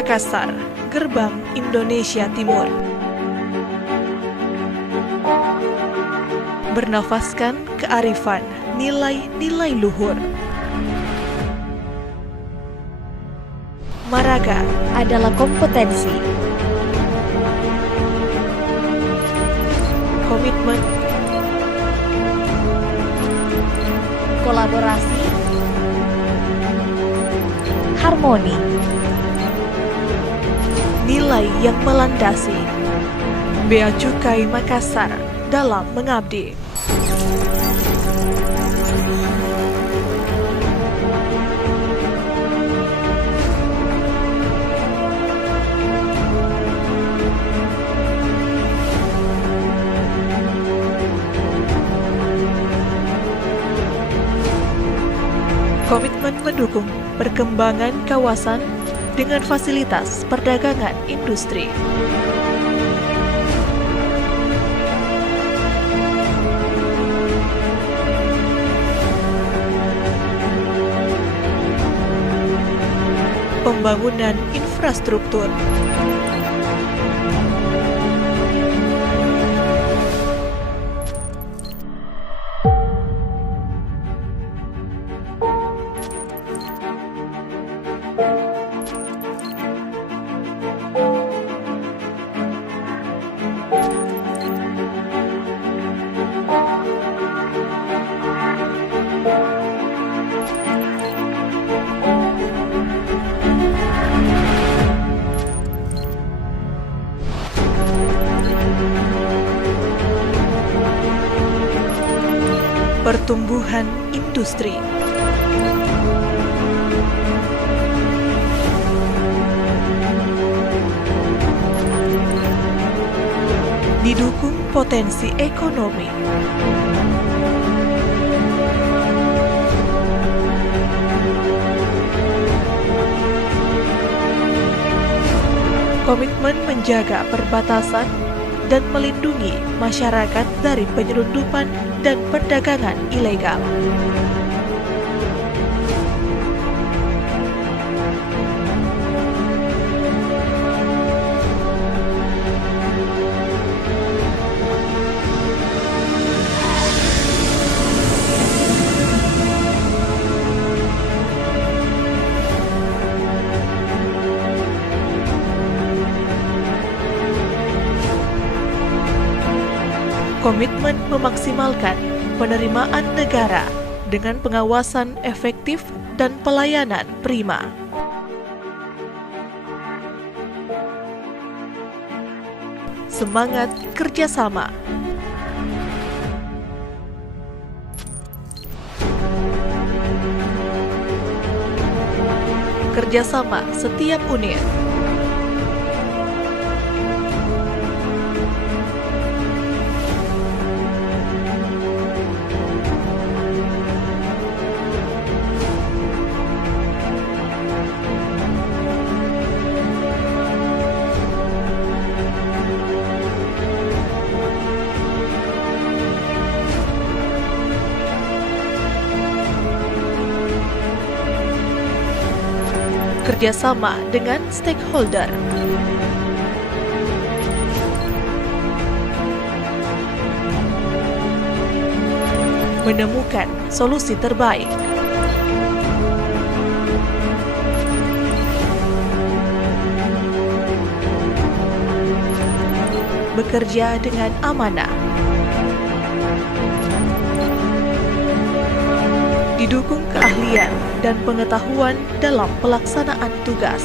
Makassar, Gerbang Indonesia Timur. Bernafaskan kearifan, nilai-nilai luhur. Maraga adalah kompetensi, komitmen, kolaborasi, harmoni, nilai yang melandasi. Bea Cukai Makassar dalam mengabdi. Komitmen mendukung perkembangan kawasan dengan fasilitas perdagangan industri. Pembangunan infrastruktur. Pertumbuhan industri. Didukung potensi ekonomi. Komitmen menjaga perbatasan dan melindungi masyarakat dari penyelundupan dan perdagangan ilegal. Komitmen memaksimalkan penerimaan negara dengan pengawasan efektif dan pelayanan prima. Semangat kerjasama. Kerjasama setiap unit. Kerjasama dengan stakeholder. Menemukan solusi terbaik. Bekerja dengan amanah. Didukung keahlian dan pengetahuan dalam pelaksanaan tugas.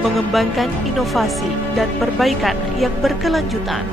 Mengembangkan inovasi dan perbaikan yang berkelanjutan.